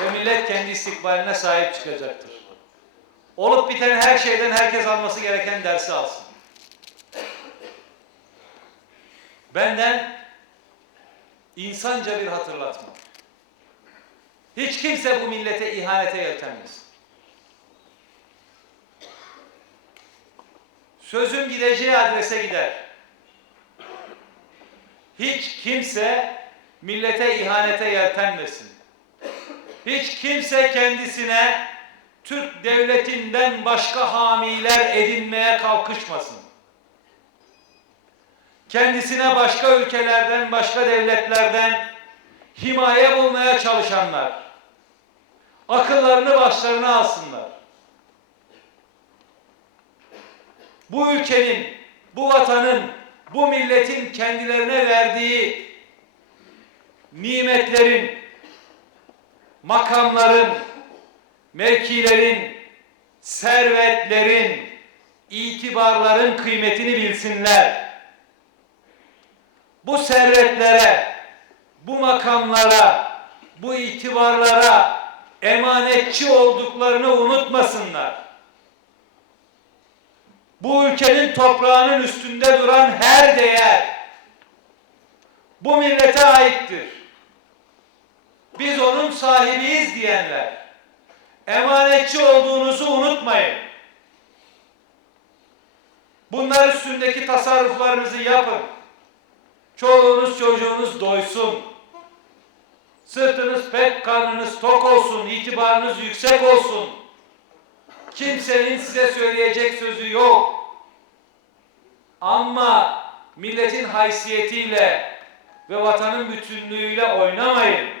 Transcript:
ve millet kendi istikbaline sahip çıkacaktır. Olup biten her şeyden herkes alması gereken dersi alsın. Benden insanca bir hatırlatma. Hiç kimse bu millete ihanete yeltenmesin. Sözüm gideceği adrese gider. Hiç kimse millete ihanete yeltenmesin. Hiç kimse kendisine Türk devletinden başka hamiler edinmeye kalkışmasın. Kendisine başka ülkelerden, başka devletlerden himaye bulmaya çalışanlar akıllarını başlarına alsınlar. Bu ülkenin, bu vatanın, bu milletin kendilerine verdiği nimetlerin, makamların, mevkilerin, servetlerin, itibarların kıymetini bilsinler. Bu servetlere, bu makamlara, bu itibarlara emanetçi olduklarını unutmasınlar. Bu ülkenin toprağının üstünde duran her değer bu millete aittir. Onun sahibiyiz diyenler emanetçi olduğunuzu unutmayın. Bunlar üstündeki tasarruflarınızı yapın. Çoluğunuz çocuğunuz doysun. Sırtınız pek karnınız tok olsun, itibarınız yüksek olsun. Kimsenin size söyleyecek sözü yok. Ama milletin haysiyetiyle ve vatanın bütünlüğüyle oynamayın.